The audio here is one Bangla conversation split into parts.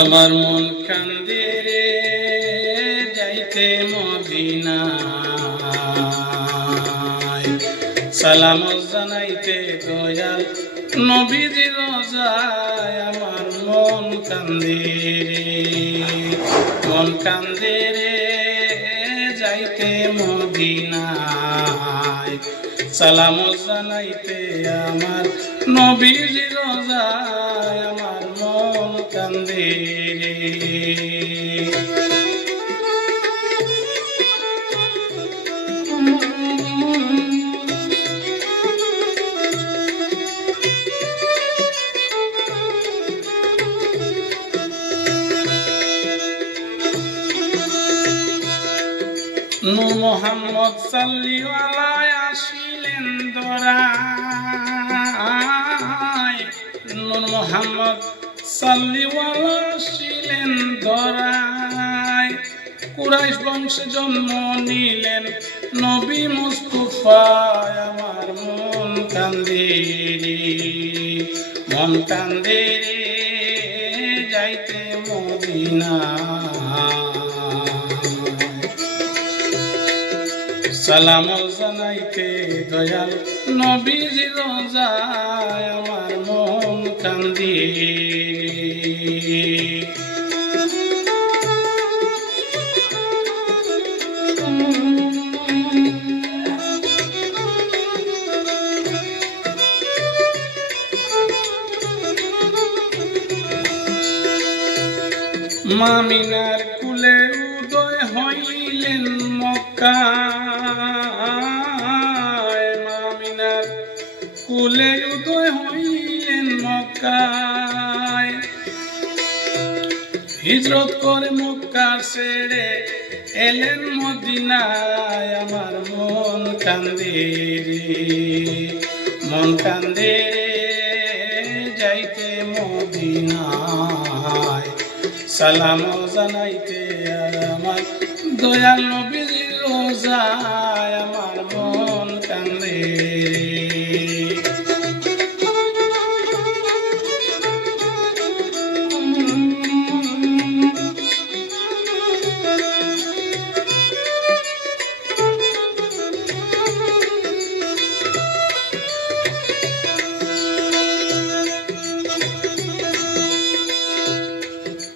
আমার মন কান্দে রে যাইতে মদিনায়, সালাম জানাইতে দয়াল নবীজি রোজায়। আমার মন কান্দে রে, মন কান্দে রে যাইতে মদিনায়, সালাম জানাইতে আমার নবীজি রোজায়। আমার মন কান্দে রে। নূর মোহাম্মদ সাল্লাল্লাহু আলাইহি আসিলেন ধরায়, নূর মোহাম্মদ সাল্লাল্লাহু আসিলেন ধরায়। কুরাইশ বংশে জন্ম নিলেন নবী মুস্তাফায়। আমার মন কান্দে রে, মন কান্দে রে যাইতে মদিনায়, সালাম জানাইতে দয়াল নবীজি রোজায়। আমার মন কান্দে রে। মামিনার কুলে উদয় হইলেন মক্কায়, মামিনার কুলে উদয় হইলেন মক্কায়। হিজরত করে মক্কা ছেড়ে এলেন মদিনায়। আমার মন কান্দে রে, মন কান্দে রে যাইতে মদিনায়, সালাম জানাইতে আমার দয়াল নবীজি রোজায়। আমার মন কান্দে রে।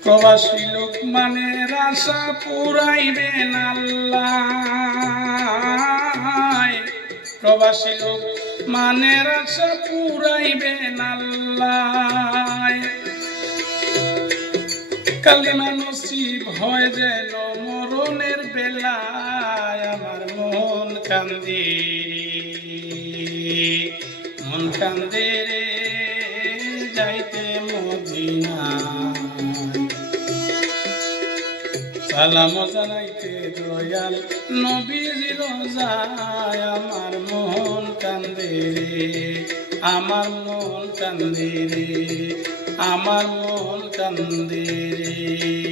প্রবাসী লোকমানের আশা পুরাইবেন আল্লাহ, প্রবাসী লোকমানের আশা পুরাইবেন আল্লাহ। কালিমা নসিব হয় যেন মরণের বেলায়। আমার মন কান্দে রে, মন কান্দে রে যাইতে মদিনায়, সালাম জানাইতে দয়াল নবীজি রোজায়। আমার মন কান্দে রে, আমার মন কান্দে রে, আমার মন কান্দে রে।